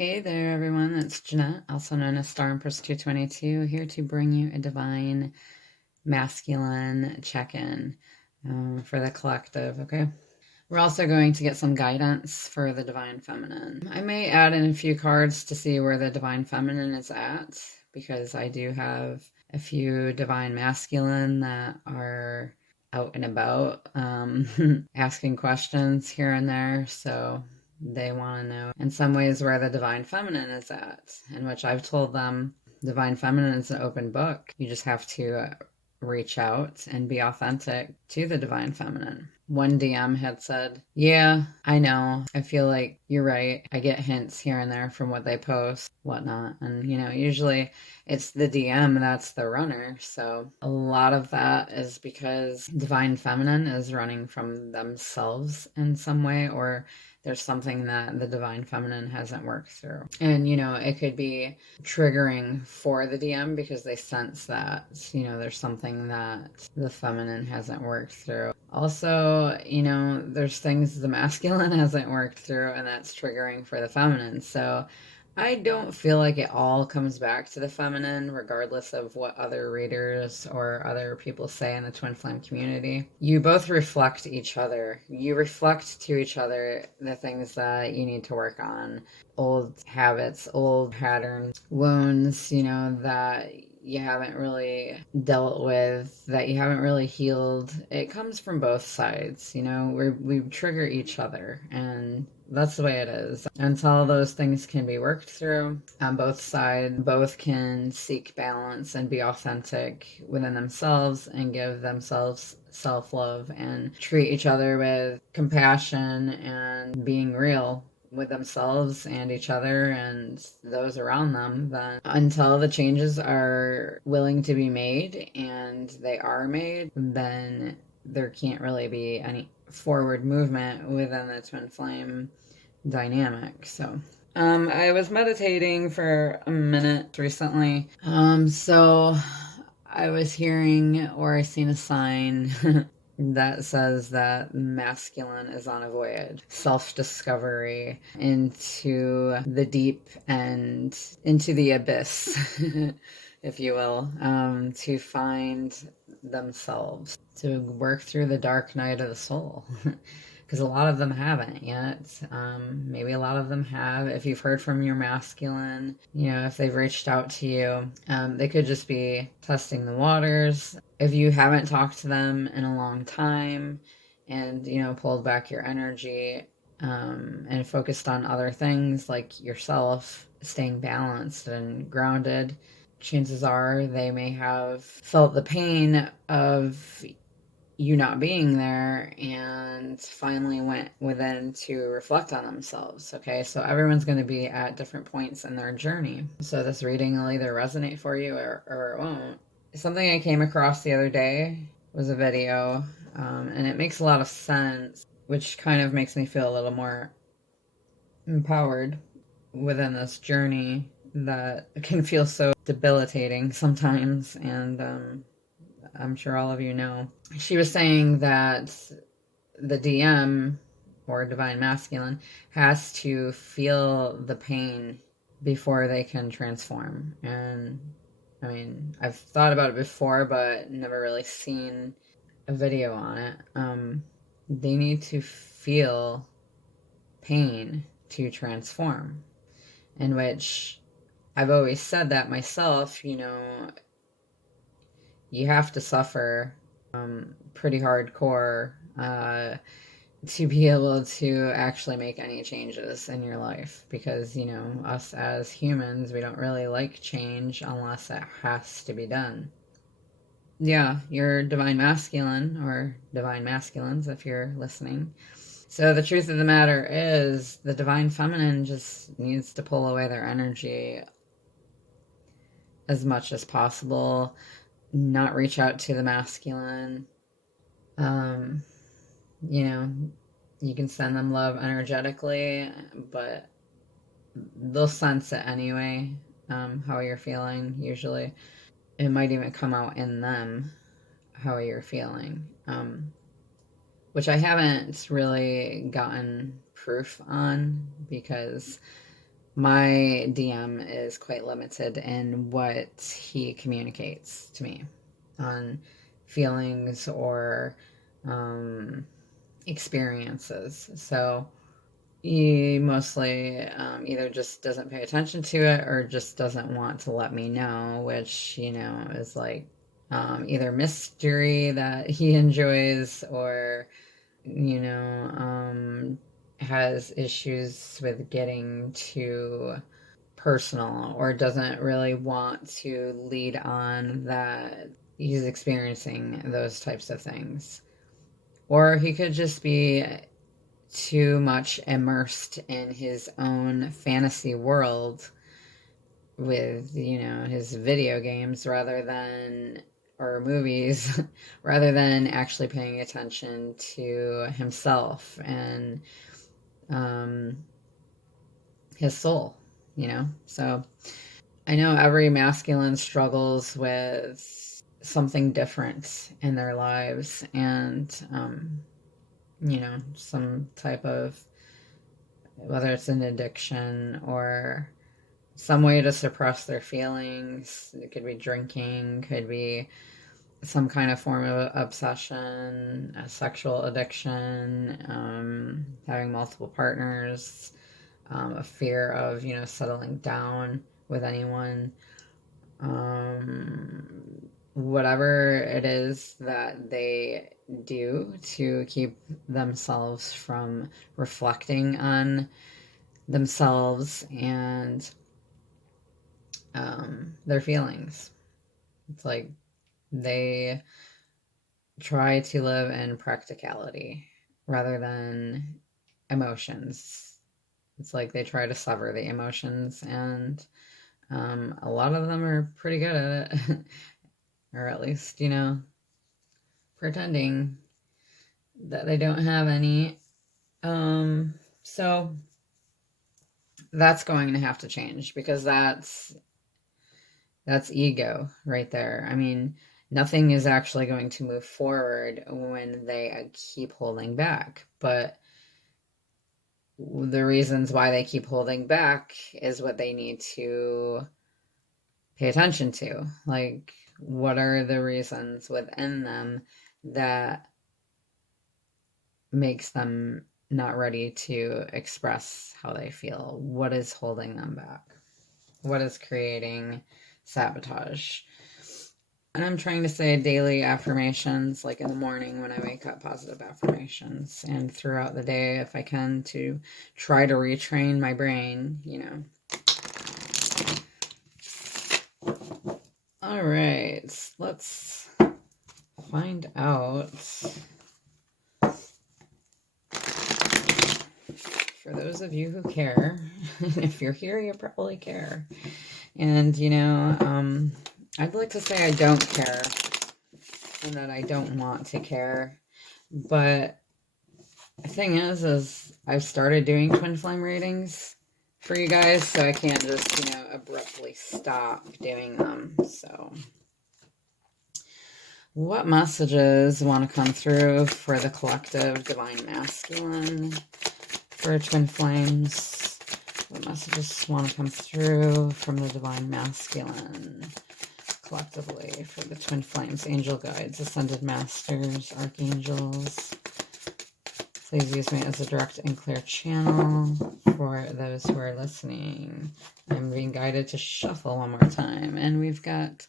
Hey there, everyone. It's Jeanette, also known as Star Empress 222, here to bring you a divine masculine check-in for the collective, okay? We're also going to get some guidance for the divine feminine. I may add in a few cards to see where the divine feminine is at, because I do have a few divine masculine that are out and about asking questions here and there. So they want to know in some ways where the divine feminine is at, in which I've told them divine feminine is an open book. You just have to reach out and be authentic to the divine feminine. One DM had said, "Yeah, I know. I feel like you're right. I get hints here and there from what they post, whatnot." And, usually it's the DM that's the runner. So a lot of that is because divine feminine is running from themselves in some way, or there's something that the divine feminine hasn't worked through. And, it could be triggering for the DM because they sense that, there's something that the feminine hasn't worked through. Also, there's things the masculine hasn't worked through, and that's triggering for the feminine. So I don't feel like it all comes back to the feminine, regardless of what other readers or other people say in the twin flame community. You both reflect each other. You reflect to each other the things that you need to work on, old habits, old patterns, wounds, that you haven't really dealt with, that you haven't really healed. It comes from both sides, we trigger each other, and that's the way it is. Until those things can be worked through on both sides, both can seek balance and be authentic within themselves and give themselves self-love and treat each other with compassion and being real with themselves and each other and those around them, then until the changes are willing to be made and they are made, then there can't really be any forward movement within the twin flame dynamic. So I was meditating for a minute recently. So I was hearing, or I seen a sign that says that masculine is on a voyage, self-discovery into the deep and into the abyss, if you will, to find themselves, to work through the dark night of the soul. Because a lot of them haven't yet. Maybe a lot of them have. If you've heard from your masculine, if they've reached out to you, they could just be testing the waters. If you haven't talked to them in a long time and, pulled back your energy and focused on other things like yourself, staying balanced and grounded, chances are they may have felt the pain of you not being there and finally went within to reflect on themselves. Okay, so everyone's going to be at different points in their journey. So this reading will either resonate for you or it won't. Something I came across the other day was a video, and it makes a lot of sense, which kind of makes me feel a little more empowered within this journey that can feel so debilitating sometimes. And I'm sure all of you know. She was saying that the DM, or divine masculine, has to feel the pain before they can transform. And I mean, I've thought about it before, but never really seen a video on it. They need to feel pain to transform, in which I've always said that myself, you have to suffer pretty hardcore to be able to actually make any changes in your life, because us as humans, we don't really like change unless it has to be done. Yeah, you're divine masculine, or divine masculines if you're listening. So the truth of the matter is the divine feminine just needs to pull away their energy as much as possible, not reach out to the masculine. You can send them love energetically, but they'll sense it anyway, how you're feeling, usually. It might even come out in them, how you're feeling, which I haven't really gotten proof on, because my DM is quite limited in what he communicates to me on feelings or experiences. So he mostly either just doesn't pay attention to it or just doesn't want to let me know, which, is like either mystery that he enjoys or, has issues with getting too personal or doesn't really want to lead on that he's experiencing those types of things. Or he could just be too much immersed in his own fantasy world with, his video games or movies, rather than actually paying attention to himself and his soul, So I know every masculine struggles with something different in their lives and, some type of, whether it's an addiction or some way to suppress their feelings. It could be drinking, could be some kind of form of obsession, a sexual addiction, having multiple partners, a fear of, settling down with anyone. Whatever it is that they do to keep themselves from reflecting on themselves and their feelings. It's like they try to live in practicality rather than emotions. It's like they try to sever the emotions, and a lot of them are pretty good at it, or at least, pretending that they don't have any. So that's going to have to change because that's ego right there. I mean, nothing is actually going to move forward when they keep holding back. But the reasons why they keep holding back is what they need to pay attention to. Like, what are the reasons within them that makes them not ready to express how they feel? What is holding them back? What is creating sabotage? And I'm trying to say daily affirmations, like in the morning when I wake up, positive affirmations, and throughout the day, if I can, to try to retrain my brain, All right, let's find out. For those of you who care, if you're here, you probably care. And, I'd like to say I don't care and that I don't want to care. But the thing is I've started doing twin flame readings for you guys, so I can't just, abruptly stop doing them. So what messages want to come through for the collective divine masculine for twin flames? What messages want to come through from the divine masculine collectively for the twin flames, angel guides, ascended masters, archangels? Please use me as a direct and clear channel for those who are listening. I'm being guided to shuffle one more time. And we've got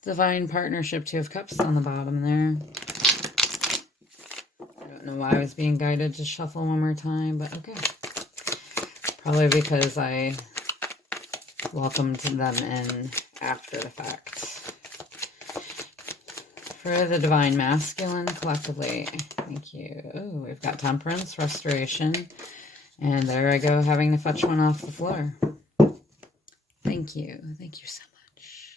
Divine Partnership, Two of Cups on the bottom there. I don't know why I was being guided to shuffle one more time, but okay. Probably because I welcomed them in after the fact. For the Divine Masculine, collectively, thank you. Oh, we've got Temperance, Restoration, and there I go, having to fetch one off the floor. Thank you so much.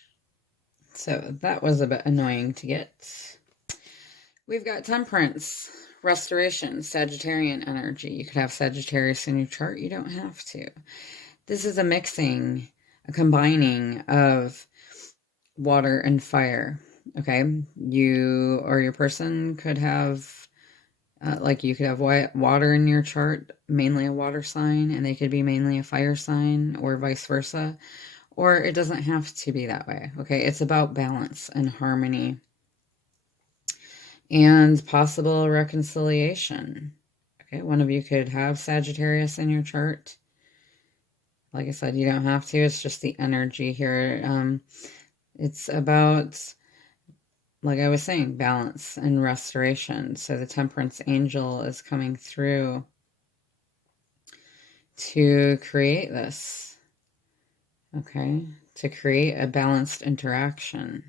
So that was a bit annoying to get. We've got Temperance, Restoration, Sagittarian energy. You could have Sagittarius in your chart. You don't have to. This is a mixing, a combining of water and fire. Okay, you or your person could have Like you could have water in your chart, mainly a water sign, and they could be mainly a fire sign, or vice versa. Or it doesn't have to be that way, okay? It's about balance and harmony and possible reconciliation. Okay, one of you could have Sagittarius in your chart. Like I said, you don't have to. It's just the energy here. It's about, like I was saying, balance and restoration. So the Temperance Angel is coming through to create this, okay? To create a balanced interaction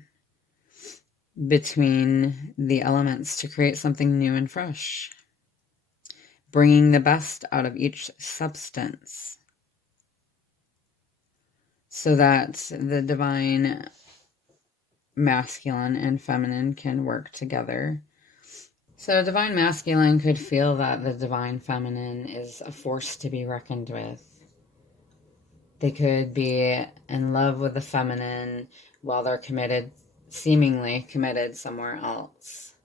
between the elements to create something new and fresh, bringing the best out of each substance so that the divine masculine and feminine can work together. So divine masculine could feel that the divine feminine is a force to be reckoned with. They could be in love with the feminine while they're committed, seemingly committed somewhere else.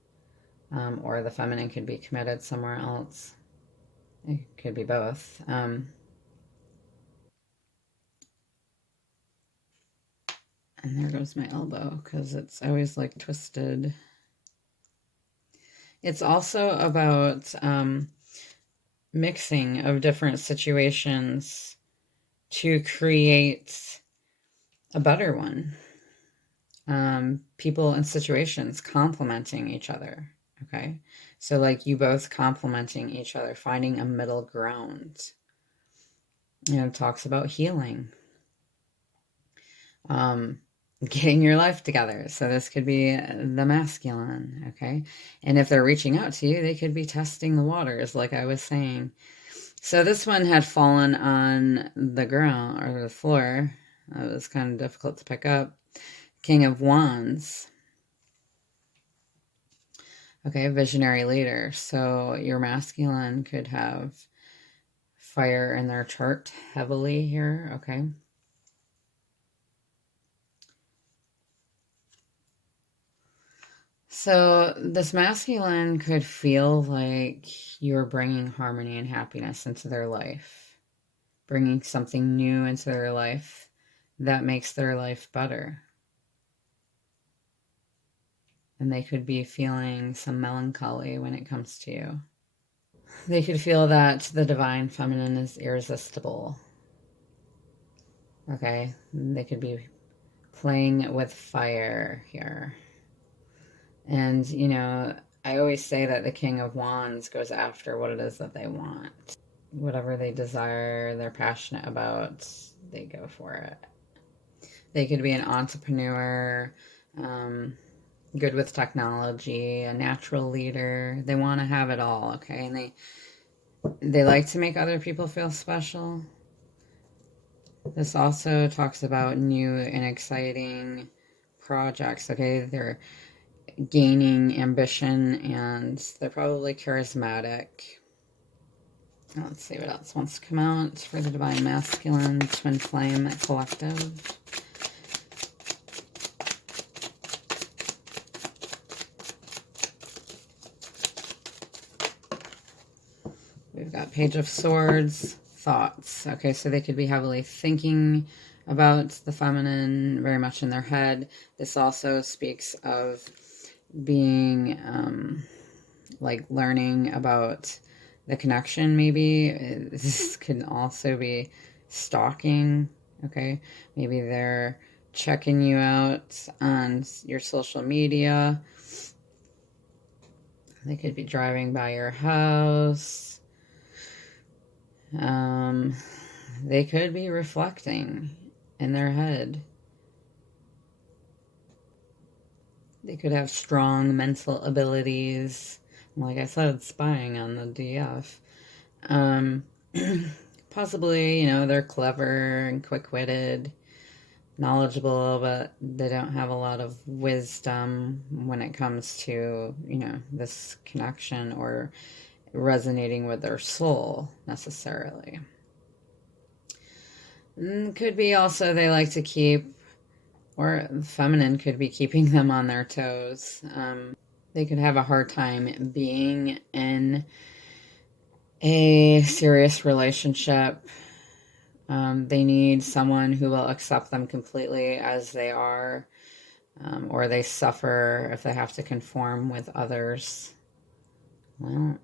Or the feminine could be committed somewhere else. It could be both. And there goes my elbow because it's always like twisted. It's also about mixing of different situations to create a better one. People and situations complementing each other. Okay. So like you both complementing each other, finding a middle ground. It talks about healing. Getting your life together. So this could be the masculine, okay? And if they're reaching out to you, they could be testing the waters, like I was saying. So this one had fallen on the ground or the floor. It was kind of difficult to pick up. King of Wands. Okay, visionary leader. So your masculine could have fire in their chart heavily here, okay? So this masculine could feel like you're bringing harmony and happiness into their life, bringing something new into their life that makes their life better. And they could be feeling some melancholy when it comes to you. They could feel that the divine feminine is irresistible. Okay, they could be playing with fire here. And, you know, I always say that the King of Wands goes after what it is that they want. Whatever they desire, they're passionate about, they go for it. They could be an entrepreneur, good with technology, a natural leader. They want to have it all, okay? And they like to make other people feel special. This also talks about new and exciting projects, okay? They're gaining ambition and they're probably charismatic. Let's see what else wants to come out for the Divine Masculine Twin Flame Collective. We've got Page of Swords, thoughts. Okay, so they could be heavily thinking about the feminine, very much in their head. This also speaks of being like learning about the connection, maybe. This can also be stalking, okay? Maybe they're checking you out on your social media. They could be driving by your house. They could be reflecting in their head. They could have strong mental abilities. Like I said, spying on the DF. Possibly, you know, they're clever and quick-witted, knowledgeable, but they don't have a lot of wisdom when it comes to, you know, this connection or resonating with their soul necessarily. Could be also they like to keep, or feminine could be keeping them on their toes. They could have a hard time being in a serious relationship. They need someone who will accept them completely as they are, or they suffer if they have to conform with others. Well,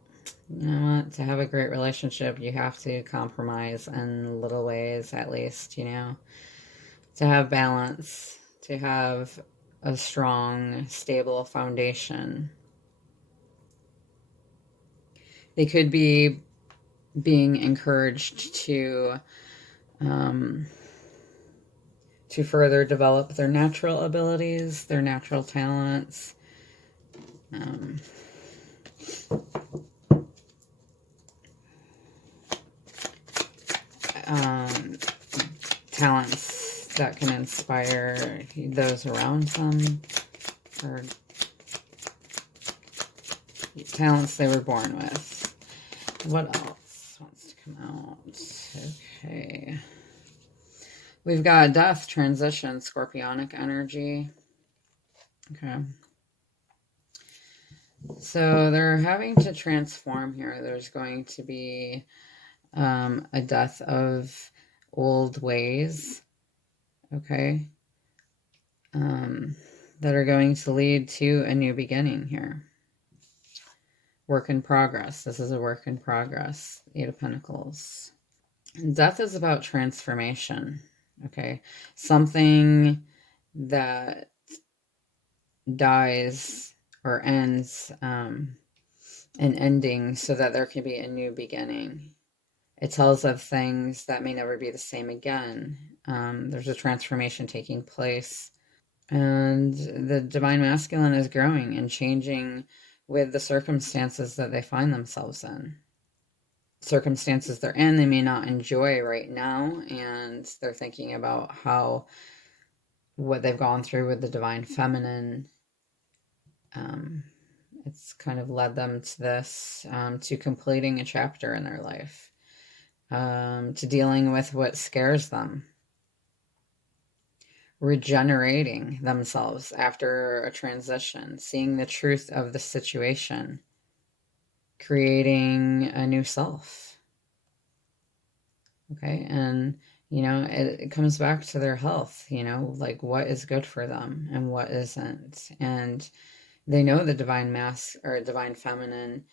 you know what? To have a great relationship, you have to compromise in little ways, at least, to have balance, to have a strong, stable foundation. They could be being encouraged to further develop their natural abilities, their natural talents. Talents that can inspire those around them, or talents they were born with. What else wants to come out? Okay. We've got death, transition, scorpionic energy. Okay. So they're having to transform here. There's going to be a death of old ways, okay, that are going to lead to a new beginning here. Work in progress. This is a work in progress. 8 of Pentacles. Death is about transformation, okay? Something that dies or ends, an ending so that there can be a new beginning. It tells of things that may never be the same again. There's a transformation taking place. And the divine masculine is growing and changing with the circumstances that they find themselves in. Circumstances they're in, they may not enjoy right now, and they're thinking about what they've gone through with the divine feminine. It's kind of led them to this, to completing a chapter in their life, to dealing with what scares them, regenerating themselves after a transition, seeing the truth of the situation, creating a new self. Okay, and it comes back to their health, like what is good for them and what isn't. And they know the divine or divine feminine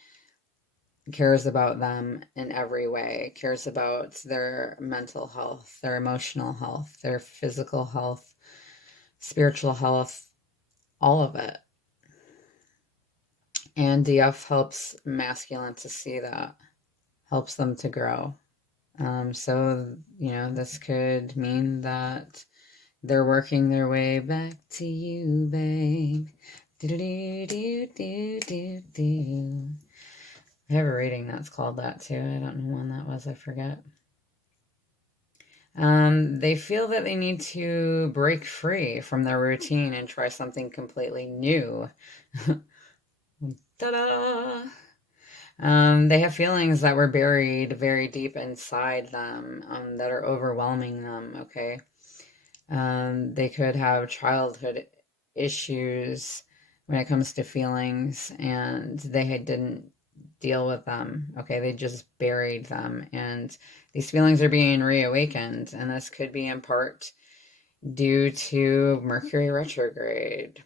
cares about them in every way, cares about their mental health, their emotional health, their physical health, spiritual health, all of it. And DF helps masculine to see that, helps them to grow. So, this could mean that they're working their way back to you, babe. Do-do-do-do-do-do. I have a reading that's called that too. I don't know when that was. I forget. They feel that they need to break free from their routine and try something completely new. Ta-da! They have feelings that were buried very deep inside them, that are overwhelming them, okay? They could have childhood issues when it comes to feelings, and they didn't deal with them, okay? They just buried them, and these feelings are being reawakened, and this could be in part due to Mercury retrograde,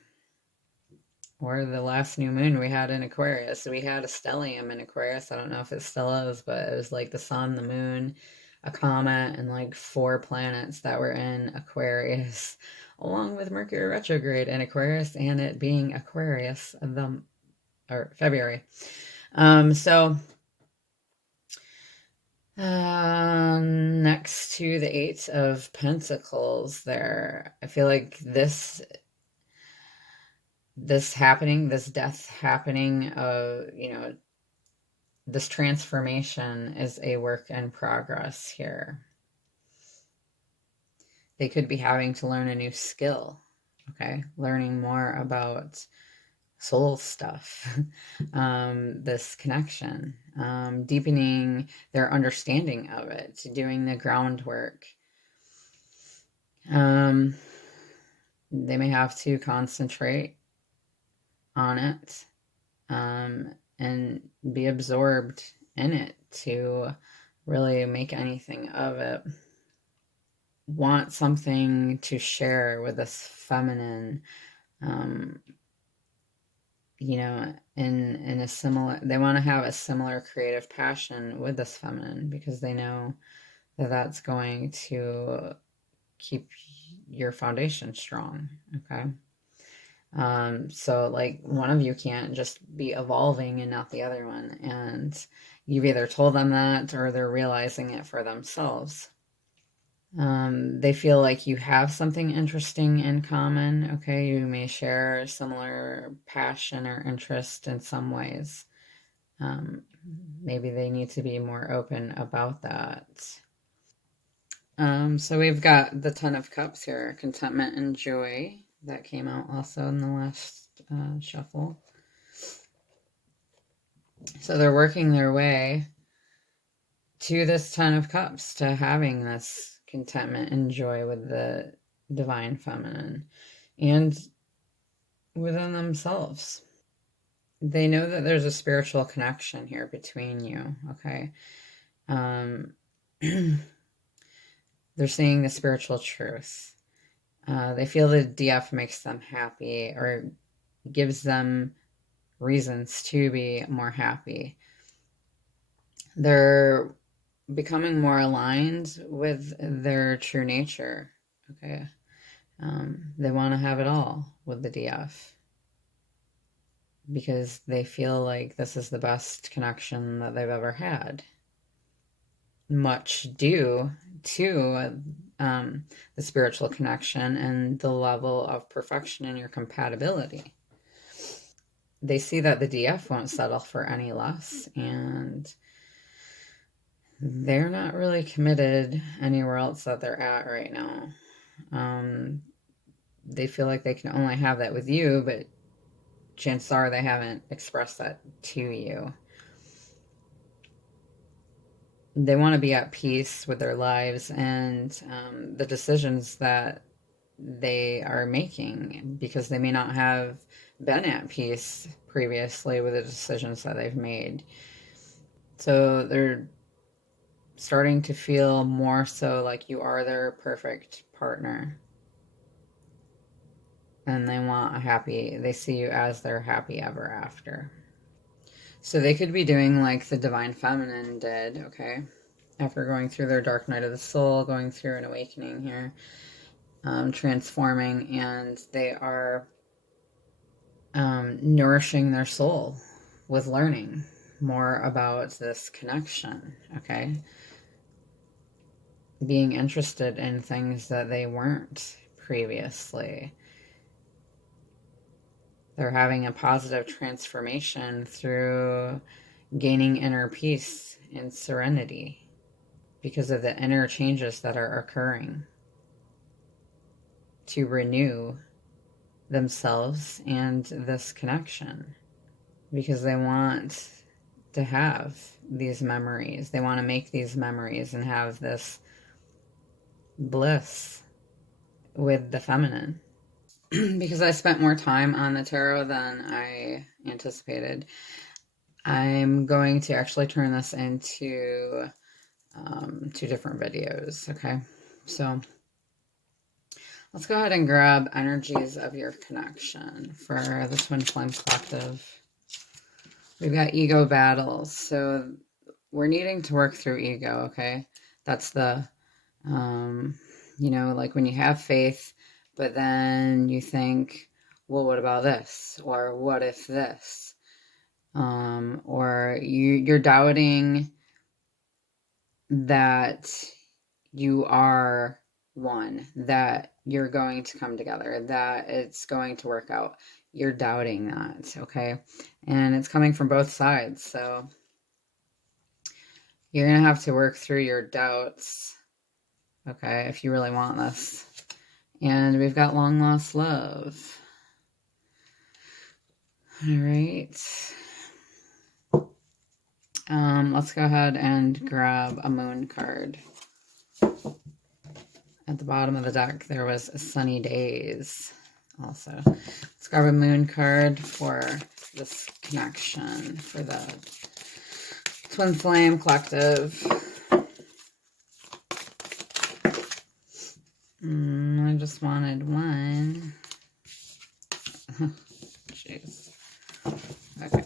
or the last new moon we had in Aquarius. We had a stellium in Aquarius. I don't know if it still is, but it was like the sun, the moon, a comet, and like 4 planets that were in Aquarius, along with Mercury retrograde in Aquarius, and it being Aquarius or February. Next to the 8 of Pentacles there, I feel like this death happening, this transformation is a work in progress here. They could be having to learn a new skill, okay? Learning more about soul stuff, this connection, deepening their understanding of it, doing the groundwork. They may have to concentrate on it, and be absorbed in it to really make anything of it. Want something to share with this feminine, you know, in a similar, they want to have a similar creative passion with this feminine because they know that that's going to keep your foundation strong. Okay. So like one of you can't just be evolving and not the other one. And you've either told them that or they're realizing it for themselves. They feel like you have something interesting in common. Okay. You may share a similar passion or interest in some ways. Maybe they need to be more open about that. So we've got the Ten of Cups here, contentment and joy. That came out also in the last shuffle. So they're working their way to this Ten of Cups, to having this contentment and joy with the divine feminine and within themselves. They know that there's a spiritual connection here between you, okay? They're seeing the spiritual truth. They feel the DF makes them happy or gives them reasons to be more happy. They're becoming more aligned with their true nature. Okay. They want to have it all with the DF because they feel like this is the best connection that they've ever had. Much due to the spiritual connection and the level of perfection in your compatibility. They see that the DF won't settle for any less, and they're not really committed anywhere else that they're at right now. They feel like they can only have that with you, but chances are they haven't expressed that to you. They want to be at peace with their lives and the decisions that they are making, because they may not have been at peace previously with the decisions that they've made. So they're starting to feel more so like you are their perfect partner. And they see you as their happy ever after. So they could be doing like the divine feminine did, okay? After going through their dark night of the soul, going through an awakening here, transforming, and they are nourishing their soul with learning more about this connection, okay? Being interested in things that they weren't previously. They're having a positive transformation through gaining inner peace and serenity because of the inner changes that are occurring to renew themselves and this connection, because they want to have these memories. They want to make these memories and have this bliss with the feminine. Because I spent more time on the tarot than I anticipated, I'm going to actually turn this into 2 different videos, okay? So let's go ahead and grab energies of your connection for the Twin Flame Collective. We've got ego battles. So we're needing to work through ego, okay? That's the, like when you have faith, but then you think, well, what about this? Or what if this? Or you're doubting that you are one, that you're going to come together, that it's going to work out. You're doubting that, okay? And it's coming from both sides, so you're going to have to work through your doubts, okay, if you really want this. And we've got long lost love. All right. Let's go ahead and grab a moon card. At the bottom of the deck, there was sunny days. also. Let's grab a moon card for this connection, for the Twin Flame Collective. I just wanted one. Jeez. Okay.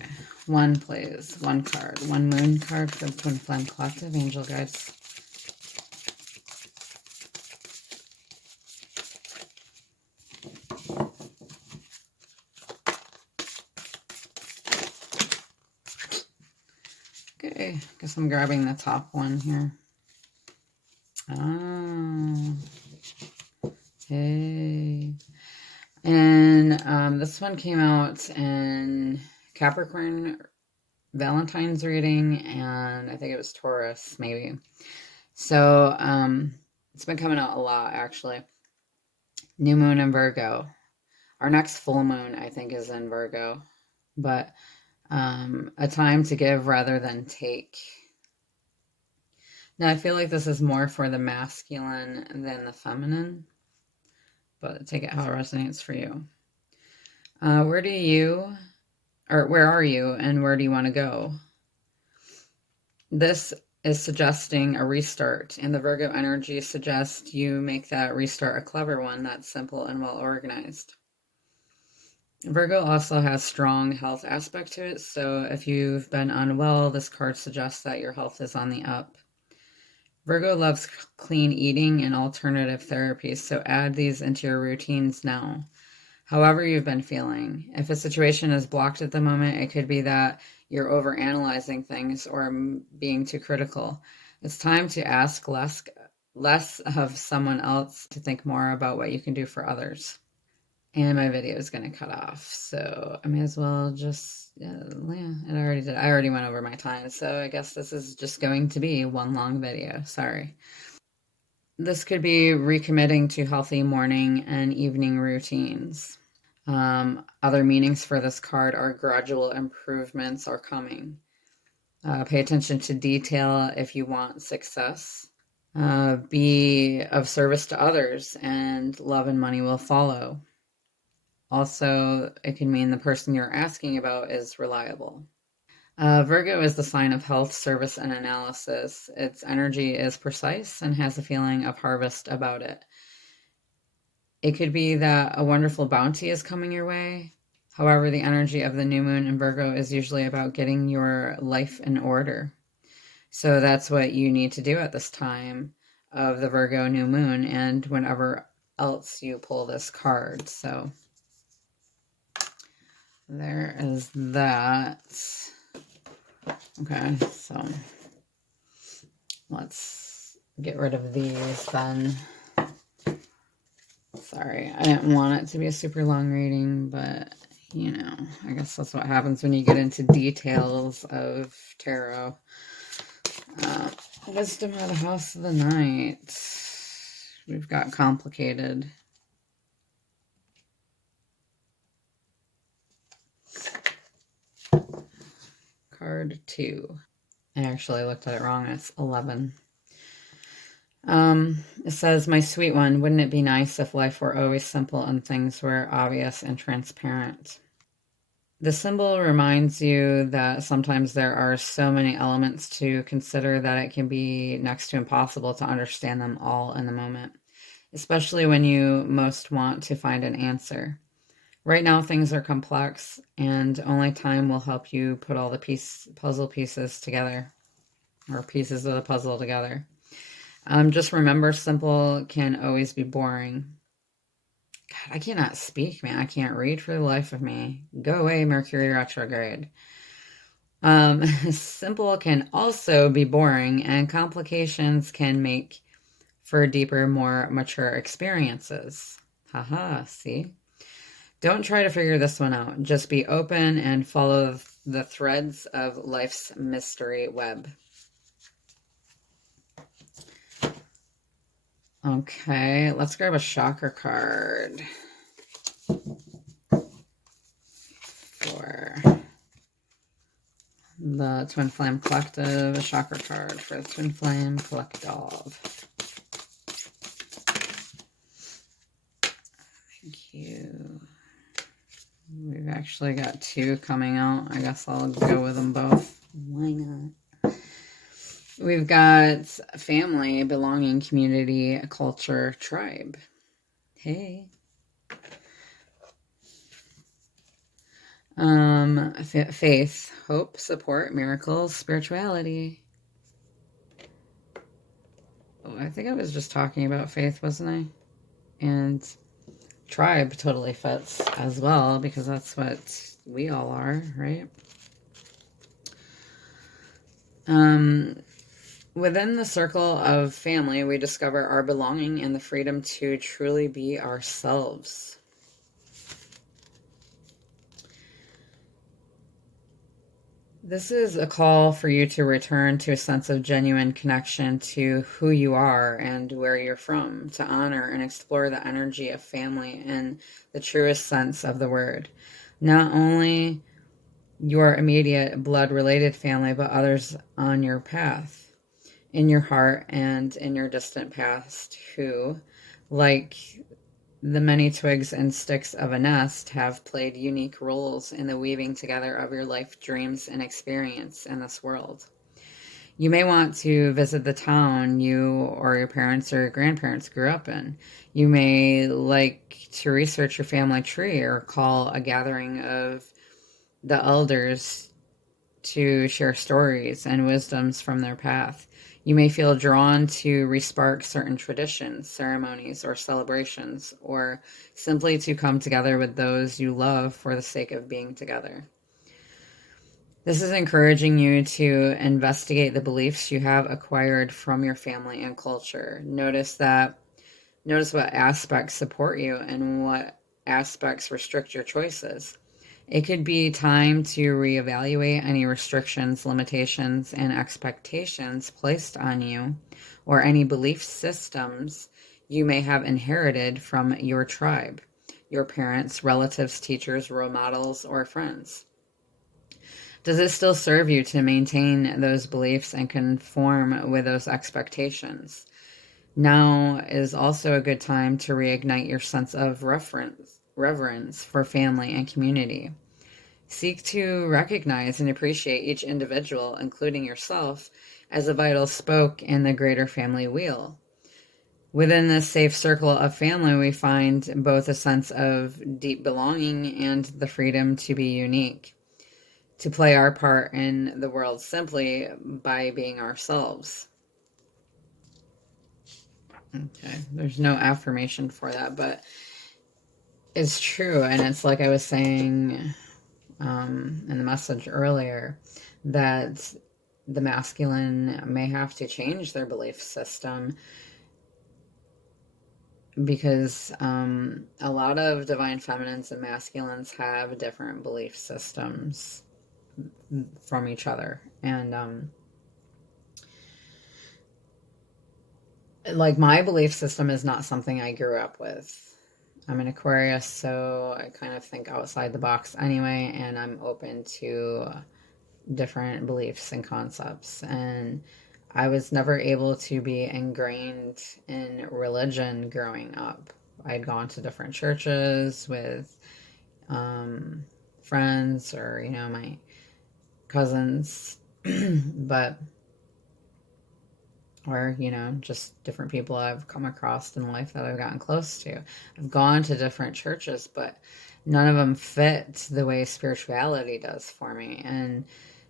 One, please. One card. One moon card for the Twin Flame Collective. Angel guides. Okay. Guess I'm grabbing the top one here. Oh. Okay. And this one came out in Capricorn Valentine's reading, and I think it was Taurus, maybe. So it's been coming out a lot, actually. New moon in Virgo. Our next full moon, I think, is in Virgo. But a time to give rather than take. Now, I feel like this is more for the masculine than the feminine. But take it how it resonates for you. Where are you, and where do you want to go? This is suggesting a restart, and the Virgo energy suggests you make that restart a clever one that's simple and well organized. Virgo also has strong health aspect to it, so if you've been unwell, this card suggests that your health is on the up. Virgo loves clean eating and alternative therapies, so add these into your routines now. However you've been feeling. If a situation is blocked at the moment, it could be that you're overanalyzing things or being too critical. It's time to ask less of someone else to think more about what you can do for others. And my video is going to cut off, so I may as well just, it already did. I already went over my time, so I guess this is just going to be one long video. Sorry. This could be recommitting to healthy morning and evening routines. Other meanings for this card are gradual improvements are coming. Pay attention to detail if you want success. Be of service to others, and love and money will follow. Also, it can mean the person you're asking about is reliable. Virgo is the sign of health, service, and analysis. Its energy is precise and has a feeling of harvest about it. It could be that a wonderful bounty is coming your way. However, the energy of the new moon in Virgo is usually about getting your life in order. So that's what you need to do at this time of the Virgo new moon and whenever else you pull this card. So there is that. Okay, so let's get rid of these then. Sorry, I didn't want it to be a super long reading, but, you know, I guess that's what happens when you get into details of tarot. Wisdom of the House of the Night. We've got complicated. Card 2. I actually looked at it wrong. It's 11. It says, my sweet one, wouldn't it be nice if life were always simple and things were obvious and transparent? The symbol reminds you that sometimes there are so many elements to consider that it can be next to impossible to understand them all in the moment, especially when you most want to find an answer. Right now, things are complex, and only time will help you put all the puzzle pieces together, or pieces of the puzzle together. Just remember, simple can always be boring. God, I cannot speak, man. I can't read for the life of me. Go away, Mercury retrograde. Simple can also be boring, and complications can make for deeper, more mature experiences. Haha, see? Don't try to figure this one out. Just be open and follow the threads of life's mystery web. Okay, let's grab a chakra card for the Twin Flame Collective. A chakra card for the Twin Flame Collective. Thank you. actually got two coming out. I guess I'll go with them both. Why not? We've got family, belonging, community, culture, tribe. Hey. Faith, hope, support, miracles, spirituality. Oh, I think I was just talking about faith, wasn't I? And tribe totally fits as well, because that's what we all are, right? Within the circle of family, we discover our belonging and the freedom to truly be ourselves. This is a call for you to return to a sense of genuine connection to who you are and where you're from, to honor and explore the energy of family in the truest sense of the word. Not only your immediate blood-related family, but others on your path, in your heart, and in your distant past who, like the many twigs and sticks of a nest, have played unique roles in the weaving together of your life dreams and experience in this world. You may want to visit the town you or your parents or your grandparents grew up in. You may like to research your family tree or call a gathering of the elders to share stories and wisdoms from their path. You may feel drawn to respark certain traditions, ceremonies, or celebrations, or simply to come together with those you love for the sake of being together. This is encouraging you to investigate the beliefs you have acquired from your family and culture. Notice what aspects support you and what aspects restrict your choices. It could be time to reevaluate any restrictions, limitations, and expectations placed on you, or any belief systems you may have inherited from your tribe, your parents, relatives, teachers, role models, or friends. Does it still serve you to maintain those beliefs and conform with those expectations? Now is also a good time to reignite your sense of reverence for family and community. Seek to recognize and appreciate each individual, including yourself, as a vital spoke in the greater family wheel. Within this safe circle of family, we find both a sense of deep belonging and the freedom to be unique, to play our part in the world simply by being ourselves. Okay, there's no affirmation for that, but it's true. And it's like I was saying in the message earlier, that the masculine may have to change their belief system, because a lot of divine feminines and masculines have different belief systems from each other. And like, my belief system is not something I grew up with. I'm an Aquarius, so I kind of think outside the box anyway, and I'm open to different beliefs and concepts. And I was never able to be ingrained in religion growing up. I'd gone to different churches with friends, or, my cousins, but, or, just different people I've come across in life that I've gotten close to. I've gone to different churches, but none of them fit the way spirituality does for me. And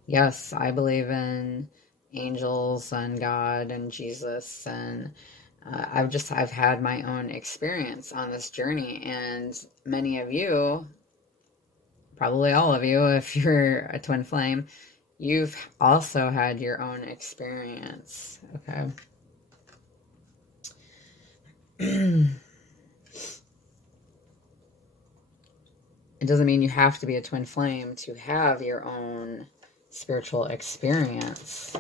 yes, I believe in angels and God and Jesus, and I've had my own experience on this journey, and many of you, probably all of you, if you're a twin flame, you've also had your own experience. Okay. It doesn't mean you have to be a twin flame to have your own spiritual experience,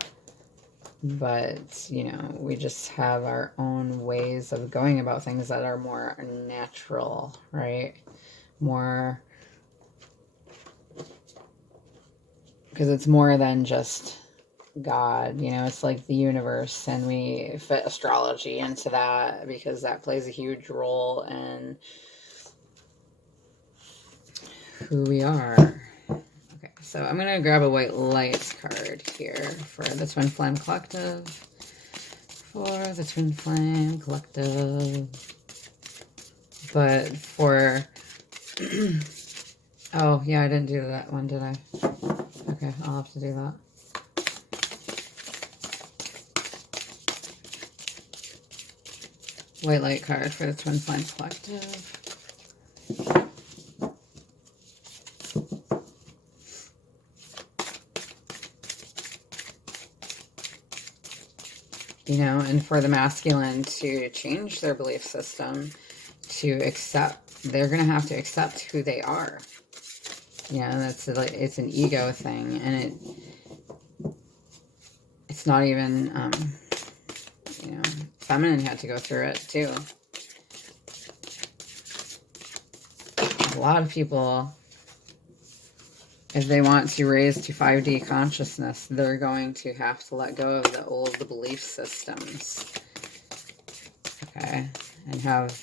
but we just have our own ways of going about things that are more natural, right? More, because it's more than just God, it's like the universe, and we fit astrology into that because that plays a huge role in who we are. Okay, so I'm going to grab a white light card here for the Twin Flame Collective. For the Twin Flame Collective. But for... oh, yeah, I didn't do that one, did I? Okay, I'll have to do that. White light card for the Twin Flame Collective. You know, and for the masculine to change their belief system, to accept, they're going to have to accept who they are. You know, that's like, it's an ego thing, and it's not even, you know, feminine had to go through it too. A lot of people, if they want to raise to 5D consciousness, they're going to have to let go of the old belief systems. Okay, and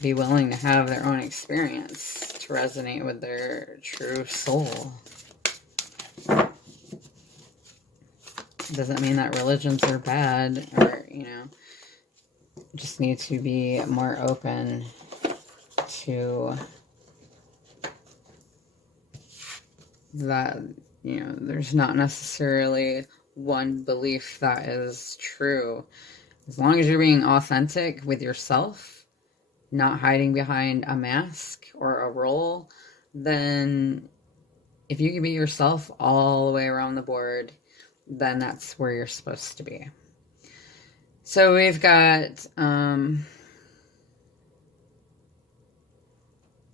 be willing to have their own experience to resonate with their true soul. Doesn't mean that religions are bad, or, you know, just need to be more open to that. You know, there's not necessarily one belief that is true. As long as you're being authentic with yourself, not hiding behind a mask or a role, then if you can be yourself all the way around the board, then that's where you're supposed to be. So we've got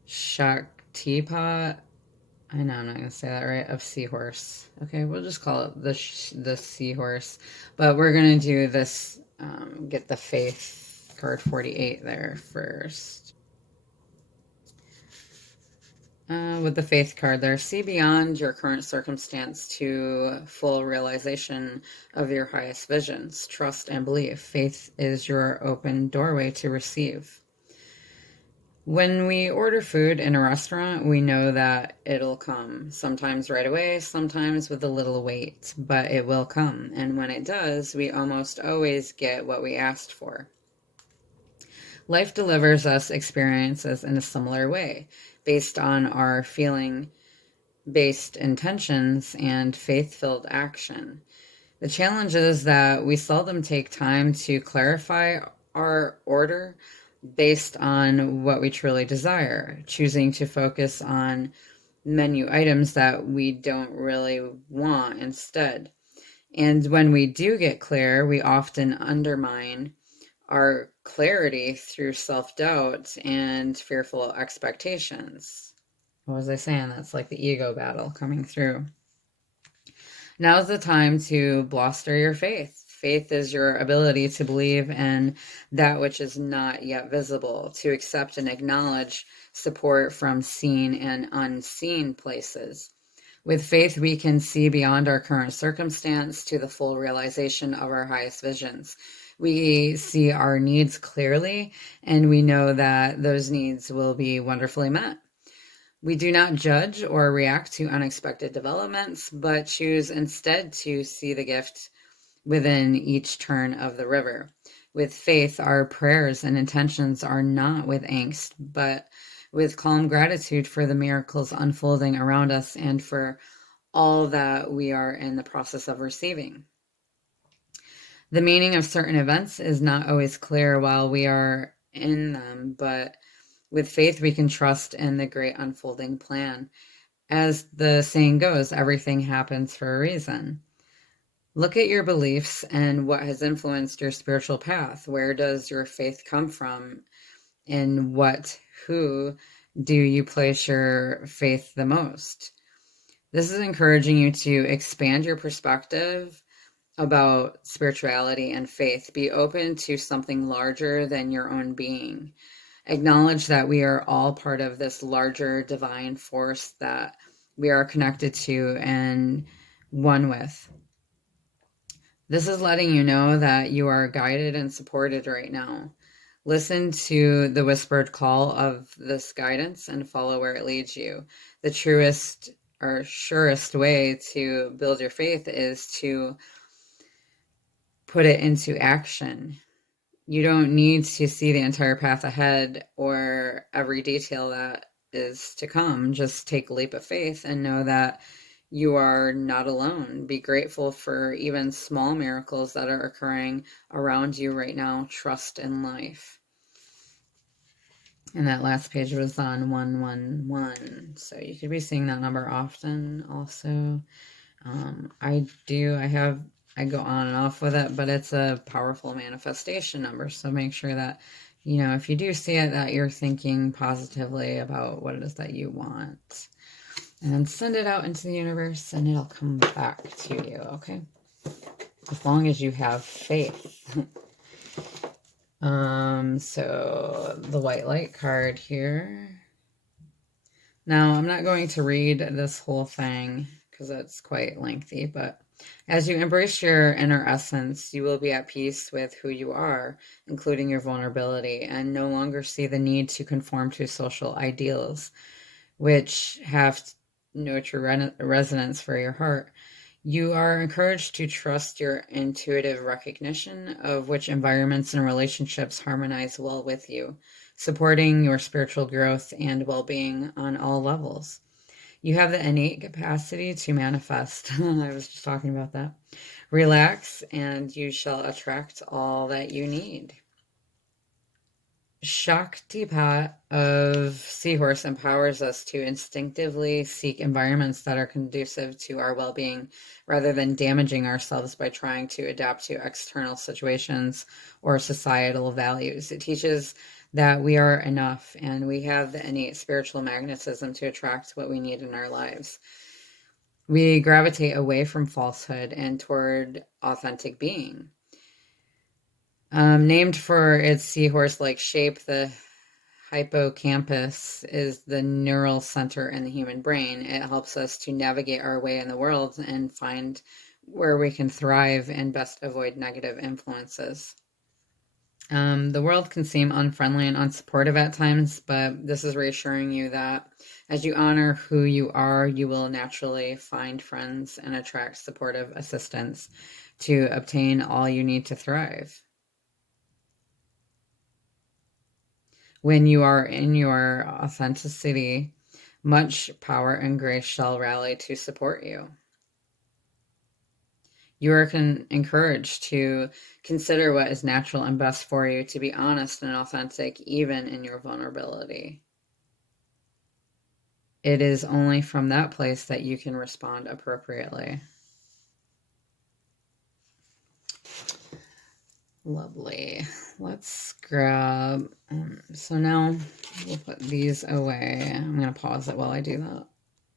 Shaktipat. I know I'm not going to say that right. Of Seahorse. Okay, we'll just call it the Seahorse. But we're going to do this, get the Faith card 48 there first. With the Faith card there, see beyond your current circumstance to full realization of your highest visions. Trust and believe. Faith is your open doorway to receive. When we order food in a restaurant, we know that it'll come. Sometimes right away, sometimes with a little wait, but it will come. And when it does, we almost always get what we asked for. Life delivers us experiences in a similar way, based on our feeling-based intentions and faith-filled action. The challenge is that we seldom take time to clarify our order based on what we truly desire, choosing to focus on menu items that we don't really want instead. And when we do get clear, we often undermine our clarity through self-doubt and fearful expectations. What was I saying? That's like the ego battle coming through. Now's the time to bluster your faith. Faith is your ability to believe in that which is not yet visible, to accept and acknowledge support from seen and unseen places. With faith, we can see beyond our current circumstance to the full realization of our highest visions. We see our needs clearly, and we know that those needs will be wonderfully met. We do not judge or react to unexpected developments, but choose instead to see the gift within each turn of the river. With faith, our prayers and intentions are not with angst, but with calm gratitude for the miracles unfolding around us and for all that we are in the process of receiving. The meaning of certain events is not always clear while we are in them, but with faith, we can trust in the great unfolding plan. As the saying goes, everything happens for a reason. Look at your beliefs and what has influenced your spiritual path. Where does your faith come from? In who do you place your faith the most? This is encouraging you to expand your perspective about spirituality and faith. Be open to something larger than your own being. Acknowledge that we are all part of this larger divine force that we are connected to and one with. This is letting you know that you are guided and supported right now. Listen to the whispered call of this guidance and follow where it leads you. The truest or surest way to build your faith is to put it into action. You don't need to see the entire path ahead or every detail that is to come. Just take a leap of faith and know that you are not alone. Be grateful for even small miracles that are occurring around you right now. Trust in life. And that last page was on 111. So you could be seeing that number often also. I go on and off with it, but it's a powerful manifestation number. So make sure that, if you do see it, that you're thinking positively about what it is that you want. And then send it out into the universe and it'll come back to you, okay? As long as you have faith. So the white light card here. Now, I'm not going to read this whole thing because it's quite lengthy, but as you embrace your inner essence, you will be at peace with who you are, including your vulnerability, and no longer see the need to conform to social ideals, which have no true resonance for your heart. You are encouraged to trust your intuitive recognition of which environments and relationships harmonize well with you, supporting your spiritual growth and well-being on all levels. You have the innate capacity to manifest. I was just talking about that. Relax, and you shall attract all that you need. Shaktipat of Seahorse empowers us to instinctively seek environments that are conducive to our well-being rather than damaging ourselves by trying to adapt to external situations or societal values. It teaches that we are enough and we have the innate spiritual magnetism to attract what we need in our lives. We gravitate away from falsehood and toward authentic being. Named for its seahorse-like shape, the hippocampus is the neural center in the human brain. It helps us to navigate our way in the world and find where we can thrive and best avoid negative influences. The world can seem unfriendly and unsupportive at times, but this is reassuring you that as you honor who you are, you will naturally find friends and attract supportive assistance to obtain all you need to thrive. When you are in your authenticity, much power and grace shall rally to support you. You are encouraged to consider what is natural and best for you, to be honest and authentic, even in your vulnerability. It is only from that place that you can respond appropriately. Lovely. Let's grab, so now we'll put these away. I'm going to pause it while I do that.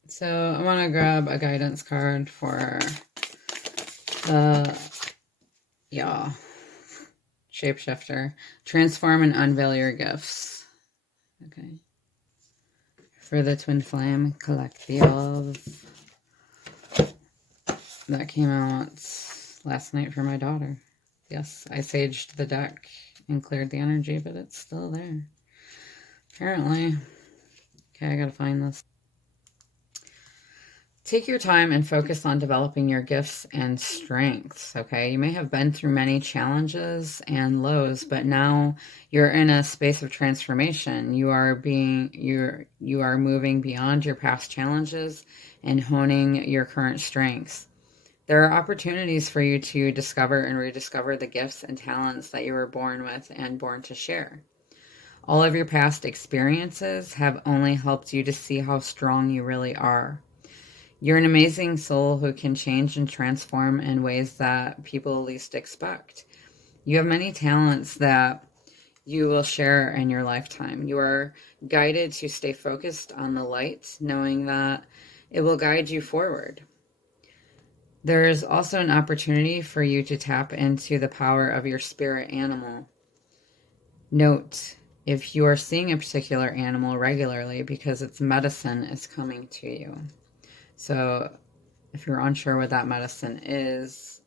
So I want to grab a guidance card for the, shapeshifter. Transform and unveil your gifts. Okay. For the twin flame collective. That came out last night for my daughter. Yes, I saged the deck and cleared the energy, but it's still there. Apparently. Okay, I gotta find this. Take your time and focus on developing your gifts and strengths, okay? You may have been through many challenges and lows, but now you're in a space of transformation. You are moving beyond your past challenges and honing your current strengths. There are opportunities for you to discover and rediscover the gifts and talents that you were born with and born to share. All of your past experiences have only helped you to see how strong you really are. You're an amazing soul who can change and transform in ways that people least expect. You have many talents that you will share in your lifetime. You are guided to stay focused on the light, knowing that it will guide you forward. There is also an opportunity for you to tap into the power of your spirit animal. Note, if you are seeing a particular animal regularly, because its medicine is coming to you. So if you're unsure what that medicine is,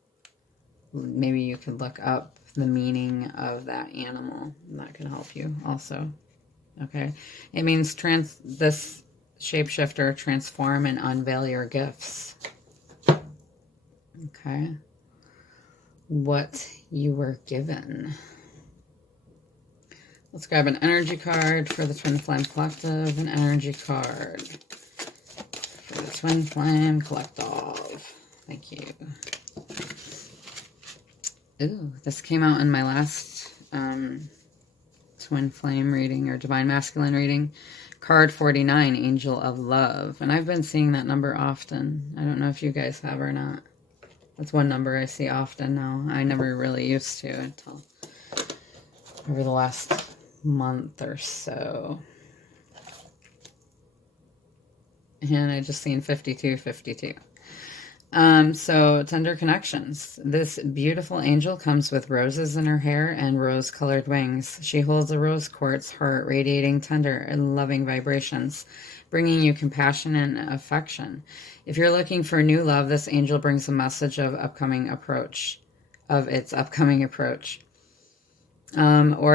maybe you could look up the meaning of that animal. And that can help you also. Okay. It means this shapeshifter, transform and unveil your gifts. Okay. What you were given. Let's grab an energy card for the Twin Flame Collective. An energy card for the Twin Flame Collective. Thank you. Ooh, this came out in my last Twin Flame reading or Divine Masculine reading. Card 49, Angel of Love. And I've been seeing that number often. I don't know if you guys have or not. That's one number I see often now. I never really used to until over the last month or so. And I just seen 5252. So tender connections. This beautiful angel comes with roses in her hair and rose-colored wings. She holds a rose quartz heart radiating tender and loving vibrations, bringing you compassion and affection. If you're looking for new love, this angel brings a message of its upcoming approach. Or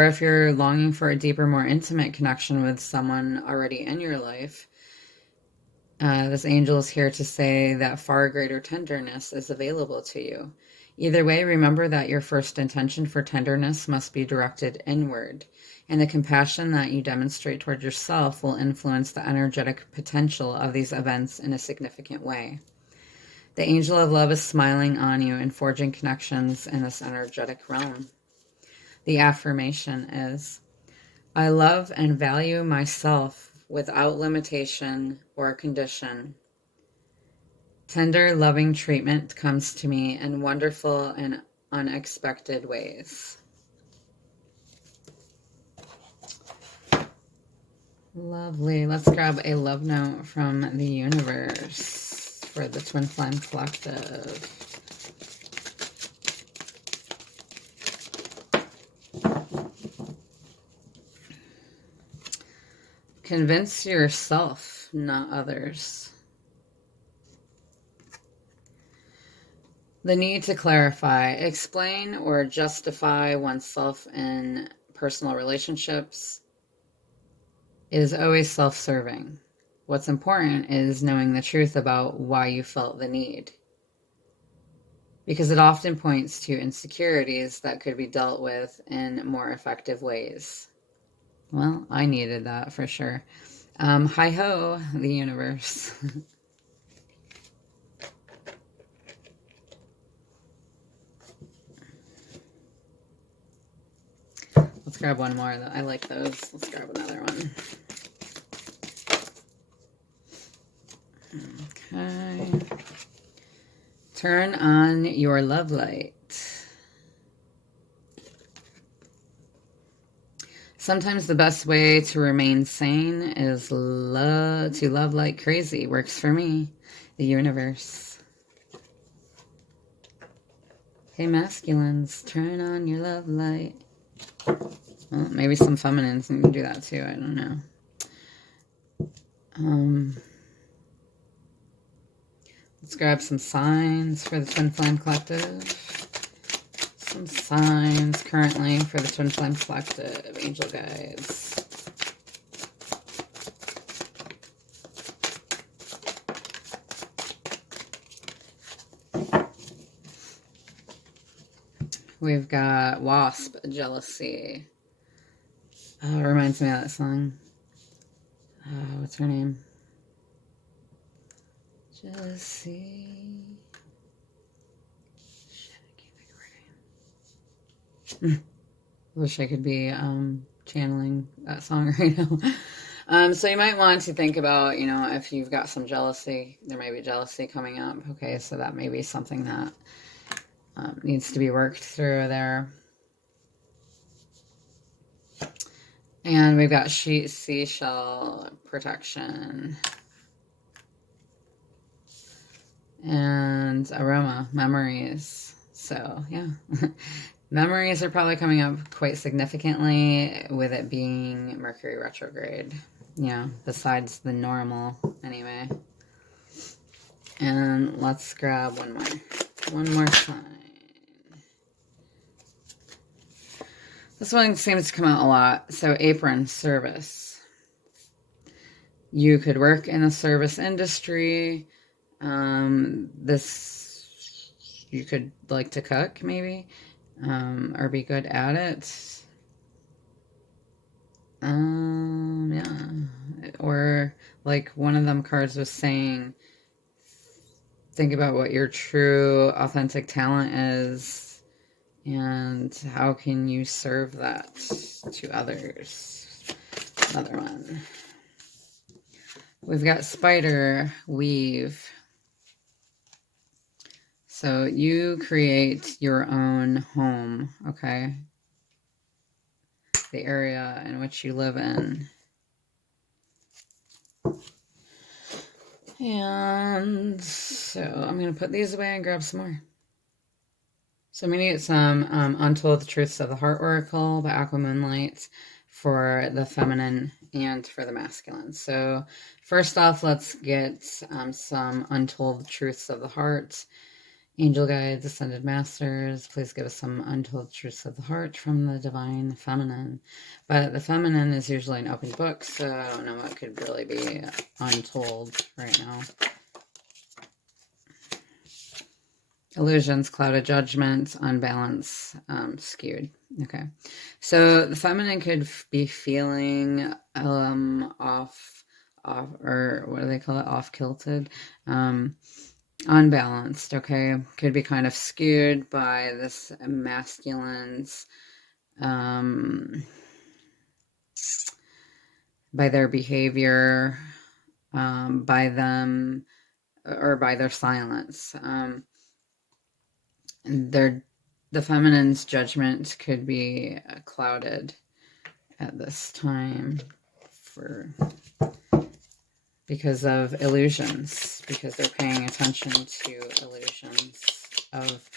if you're longing for a deeper, more intimate connection with someone already in your life, this angel is here to say that far greater tenderness is available to you. Either way, remember that your first intention for tenderness must be directed inward, and the compassion that you demonstrate toward yourself will influence the energetic potential of these events in a significant way. The angel of love is smiling on you and forging connections in this energetic realm. The affirmation is, I love and value myself without limitation or condition. Tender, loving treatment comes to me in wonderful and unexpected ways. Lovely. Let's grab a love note from the universe for the Twin Flame Collective. Convince yourself, not others. The need to clarify, explain, or justify oneself in personal relationships is always self-serving. What's important is knowing the truth about why you felt the need, because it often points to insecurities that could be dealt with in more effective ways. Well, I needed that for sure. Hi-ho, the universe. Let's grab one more. I like those. Let's grab another one. Okay. Turn on your love light. Sometimes the best way to remain sane is to love like crazy. Works for me. The universe. Hey, masculines, turn on your love light. Well, maybe some feminines need to do that too. I don't know. Let's grab some signs for the Twin Flame Collective. Some signs currently for the Twin Flame Collective, angel guides. We've got Wasp, Jealousy. Oh, it reminds me of that song. What's her name? Jealousy. Shit, I can't think of her name. Wish I could be channeling that song right now. So you might want to think about, if you've got some jealousy, there may be jealousy coming up. Okay, so that may be something that needs to be worked through there. And we've got seashell protection. And aroma, memories. So, yeah. Memories are probably coming up quite significantly with it being Mercury retrograde. Besides the normal, anyway. And let's grab one more sign. This one seems to come out a lot. So apron service. You could work in the service industry. This, you could like to cook maybe, or be good at it. Yeah. Or like one of them cards was saying, think about what your true authentic talent is and how can you serve that to others. Another one. We've got spider weave. So you create your own home, okay? The area in which you live in. And so I'm going to put these away and grab some more. So I'm going to get some Untold Truths of the Heart Oracle by Aqua Moonlight for the feminine and for the masculine. So first off, let's get some Untold Truths of the Heart. Angel guides, ascended masters, please give us some untold truths of the heart from the divine feminine. But the feminine is usually an open book, so I don't know what could really be untold right now. Illusions, clouded judgment, unbalance, skewed. Okay, so the feminine could be feeling off, or what do they call it? Off kilted. Unbalanced, okay? Could be kind of skewed by this masculine's, by their behavior, by them, or by their silence. The feminine's judgment could be clouded at this time because of illusions, because they're paying attention to illusions of,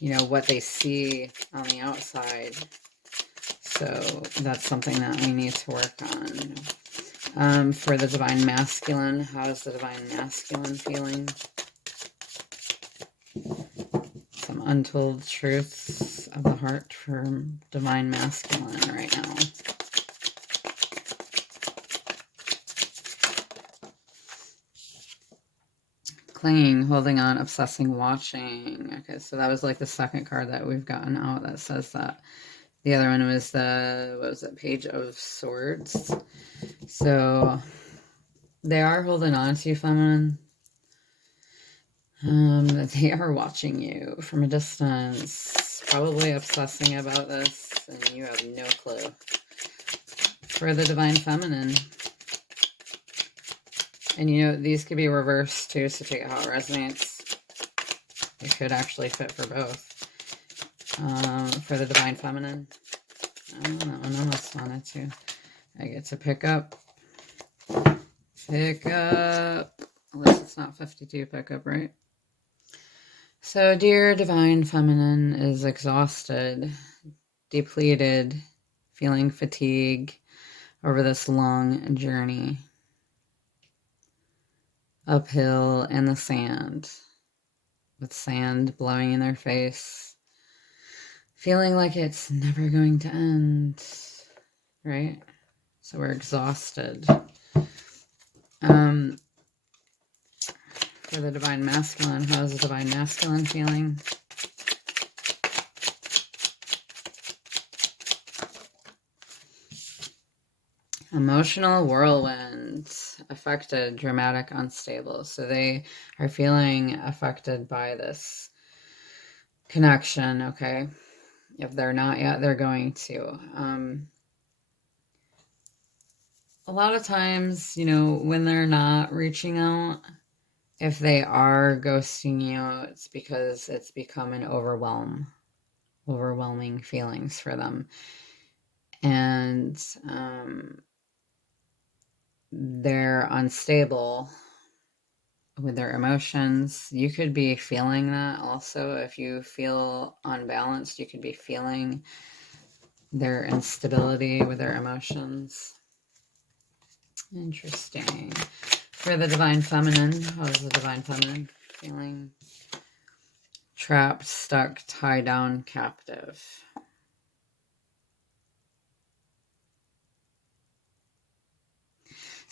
you know, what they see on the outside. So that's something that we need to work on. For the divine masculine, how is the divine masculine feeling? Some untold truths of the heart for divine masculine right now. Clinging, holding on, obsessing, watching. Okay, so that was like the second card that we've gotten out that says that. The other one was the, what was it, Page of Swords. So they are holding on to you, feminine. They are watching you from a distance, probably obsessing about this, and you have no clue. For the divine feminine. And you know, these could be reversed too, so take it how it resonates. It could actually fit for both. For the divine feminine. I don't know, and almost wanted to. I get to pick up. Pick up. At least it's not 52 pick up, right? So, dear divine feminine is exhausted, depleted, feeling fatigue over this long journey. Uphill in the sand, with sand blowing in their face, feeling like it's never going to end, right? So we're exhausted. For the divine masculine, how's the divine masculine feeling? Emotional whirlwind, affected, dramatic, unstable. So they are feeling affected by this connection, okay? If they're not yet, they're going to. A lot of times, you know, when they're not reaching out, if they are ghosting you, it's because it's become an overwhelming feelings for them. And they're unstable with their emotions. You could be feeling that also. If you feel unbalanced, you could be feeling their instability with their emotions. Interesting. For the divine feminine, how's the divine feminine feeling? Trapped, stuck, tied down, captive.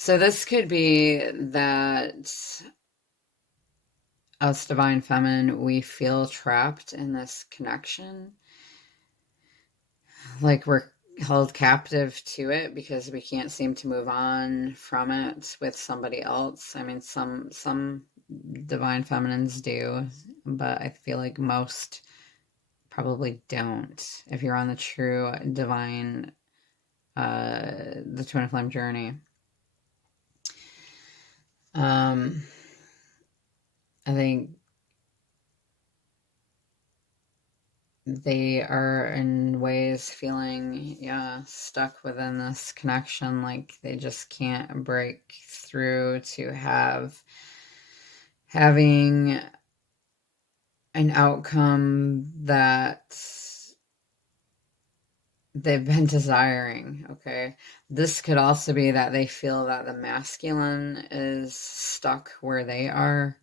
So this could be that us divine feminine, we feel trapped in this connection. Like we're held captive to it because we can't seem to move on from it with somebody else. I mean, some divine feminines do, but I feel like most probably don't. If you're on the true divine, the twin flame journey. I think they are in ways feeling, yeah, stuck within this connection, like they just can't break through to having an outcome that they've been desiring. Okay, this could also be that they feel that the masculine is stuck where they are,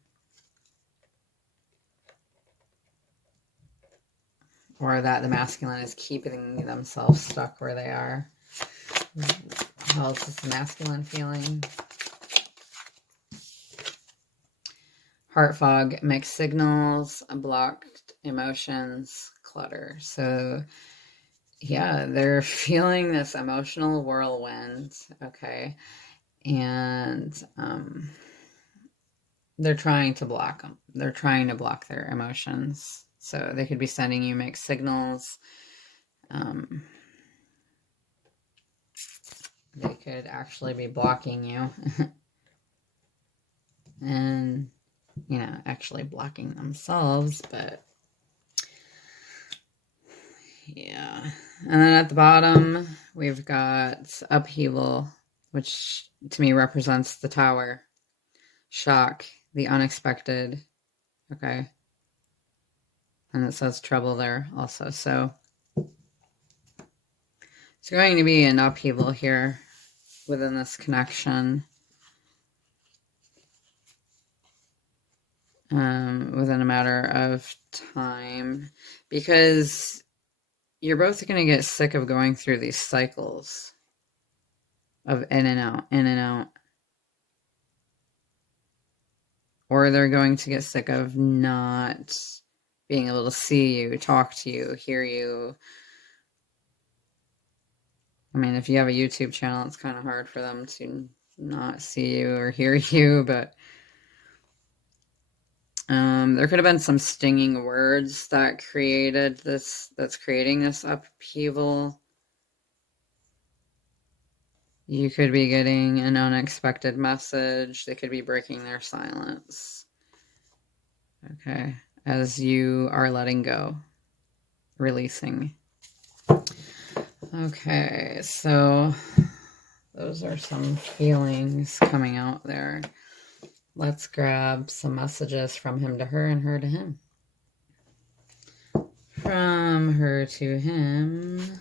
or that the masculine is keeping themselves stuck where they are. How else is the masculine feeling? Heart fog, mixed signals, blocked emotions, clutter. So yeah, they're feeling this emotional whirlwind, okay? And they're trying to block them. They're trying to block their emotions. So they could be sending you mixed signals. They could actually be blocking you. And, you know, actually blocking themselves, but yeah. And then at the bottom, we've got Upheaval, which to me represents the tower. Shock, the unexpected. Okay. And it says trouble there also. So it's going to be an upheaval here within this connection. Within a matter of time. Because you're both going to get sick of going through these cycles of in and out, in and out. Or they're going to get sick of not being able to see you, talk to you, hear you. I mean, if you have a YouTube channel, it's kind of hard for them to not see you or hear you, but there could have been some stinging words that created this, that's creating this upheaval. You could be getting an unexpected message. They could be breaking their silence. Okay. As you are letting go, releasing. Okay, so those are some feelings coming out there. Let's grab some messages from him to her and her to him. From her to him.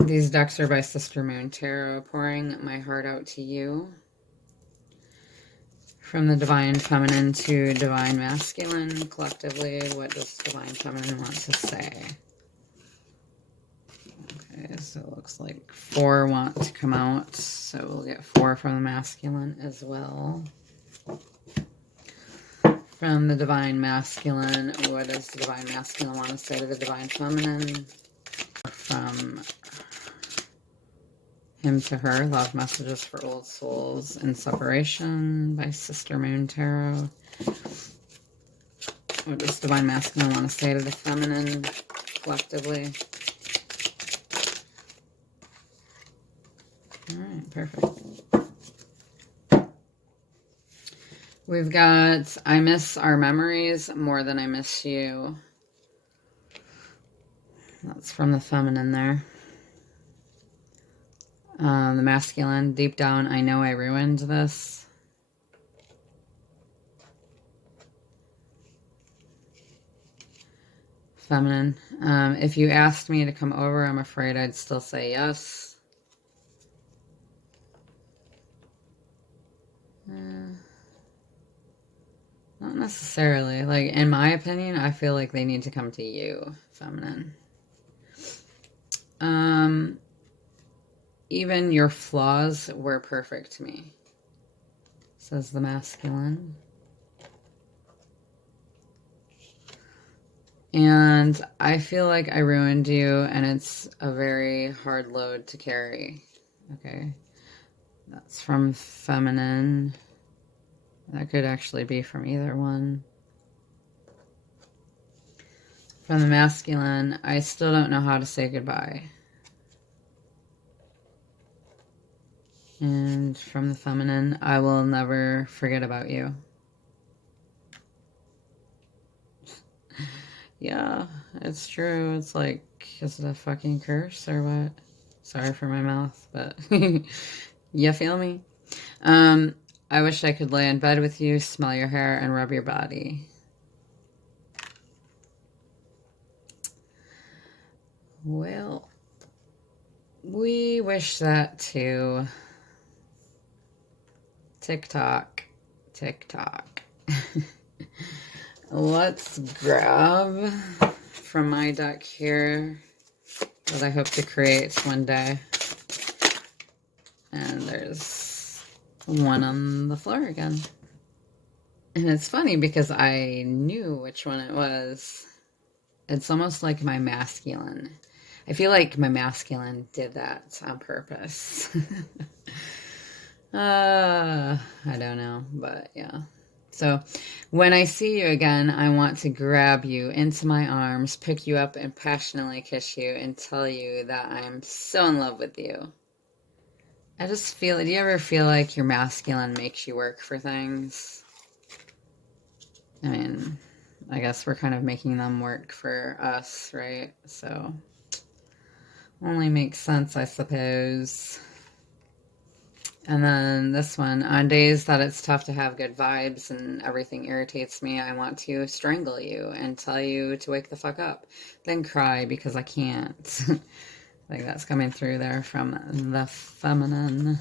These decks are by Sister Moon Tarot, pouring my heart out to you. From the Divine Feminine to Divine Masculine, collectively, what does Divine Feminine want to say? Okay, so it looks like 4 want to come out, so we'll get 4 from the masculine as well. From the Divine Masculine, what does the Divine Masculine want to say to the Divine Feminine? From him to her, love messages for old souls in separation by Sister Moon Tarot. What does Divine Masculine want to say to the feminine collectively? All right, perfect. We've got, I miss our memories more than I miss you. That's from the feminine there. The masculine, deep down, I know I ruined this. Feminine, if you asked me to come over, I'm afraid I'd still say yes. Not necessarily. Like, in my opinion, I feel like they need to come to you, feminine. even your flaws were perfect to me, says the masculine. And I feel like I ruined you, and it's a very hard load to carry. Okay. That's from feminine. That could actually be from either one. From the masculine, I still don't know how to say goodbye. And from the feminine, I will never forget about you. Yeah, it's true. It's like, is it a fucking curse or what? Sorry for my mouth, but you feel me? I wish I could lay in bed with you, smell your hair, and rub your body. Well, we wish that too. TikTok. TikTok. Let's grab from my deck here what I hope to create one day. And there's one on the floor again. And it's funny because I knew which one it was. It's almost like my masculine. I feel like my masculine did that on purpose. I don't know, but yeah. So when I see you again, I want to grab you into my arms, pick you up, and passionately kiss you and tell you that I'm so in love with you. I just feel, do you ever feel like your masculine makes you work for things? I mean, I guess we're kind of making them work for us, right? So, only makes sense, I suppose. And then this one, on days that it's tough to have good vibes and everything irritates me, I want to strangle you and tell you to wake the fuck up. Then cry because I can't. I think that's coming through there from the feminine.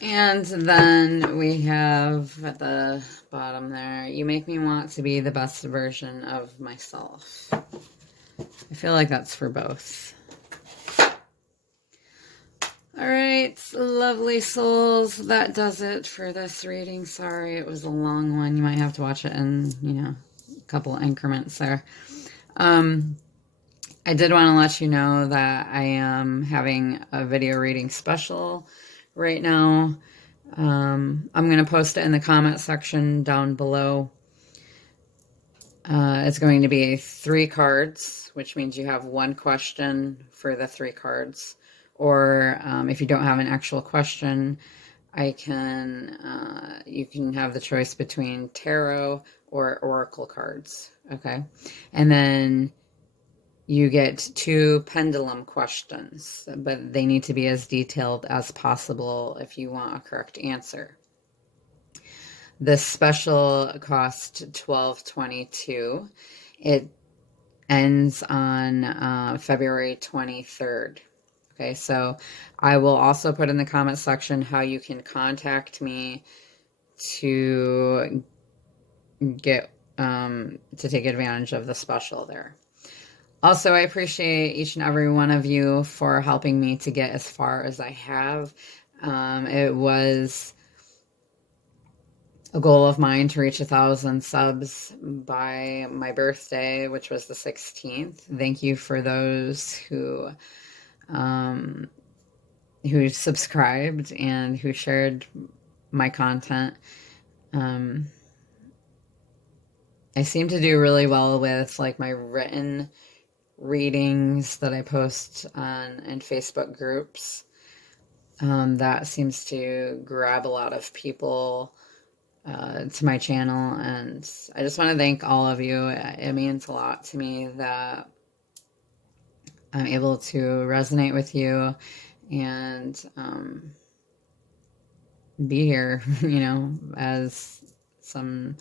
And then we have at the bottom there, you make me want to be the best version of myself. I feel like that's for both. All right, lovely souls, that does it for this reading. Sorry, it was a long one. You might have to watch it in, a couple increments there. I did want to let you know that I am having a video reading special right now. I'm going to post it in the comment section down below. It's going to be 3 cards, which means you have 1 question for the 3 cards. Or if you don't have an actual question, you can have the choice between tarot or oracle cards. Okay. And then you get 2 pendulum questions, but they need to be as detailed as possible if you want a correct answer. This special cost $12.22. It ends on February 23rd. Okay, so I will also put in the comment section how you can contact me to get to take advantage of the special there. Also, I appreciate each and every one of you for helping me to get as far as I have. It was a goal of mine to reach 1,000 subs by my birthday, which was the 16th. Thank you for those who subscribed and who shared my content. I seem to do really well with like my written readings that I post in Facebook groups. That seems to grab a lot of people to my channel, and I just want to thank all of you. It means a lot to me that I'm able to resonate with you and be here, as some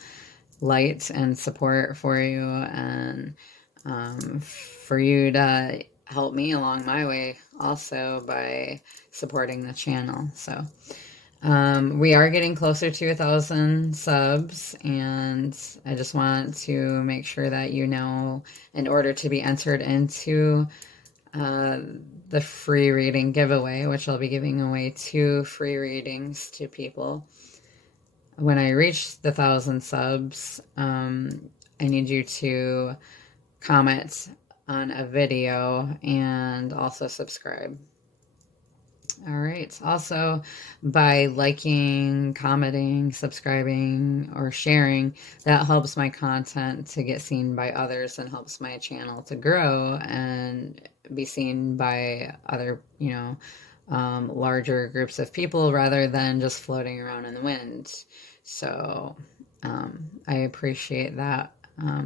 light and support for you, and for you to help me along my way also by supporting the channel. So We are getting closer to 1,000 subs, and I just want to make sure that you know, in order to be entered into uh, the free reading giveaway, which I'll be giving away 2 free readings to people. When I reach the 1,000 subs, I need you to comment on a video and also subscribe. All right. Also, by liking, commenting, subscribing, or sharing, that helps my content to get seen by others and helps my channel to grow and be seen by other, larger groups of people rather than just floating around in the wind. So, I appreciate that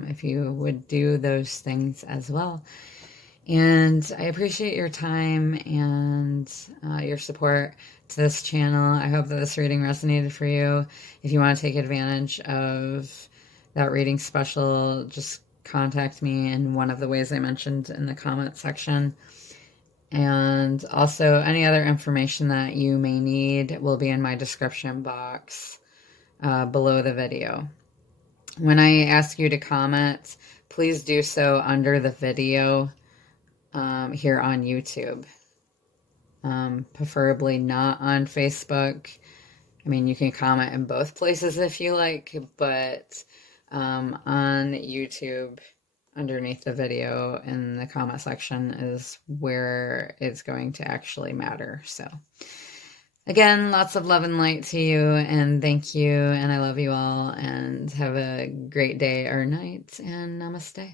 if you would do those things as well. And I appreciate your time and your support to this channel. I hope that this reading resonated for you. If you want to take advantage of that reading special, just contact me in one of the ways I mentioned in the comment section. And also, any other information that you may need will be in my description box below the video. When I ask you to comment, please do so under the video here on YouTube. Preferably not on Facebook. I mean, you can comment in both places if you like, but on YouTube, underneath the video in the comment section is where it's going to actually matter. So, again, lots of love and light to you, and thank you, and I love you all, and have a great day or night, and namaste.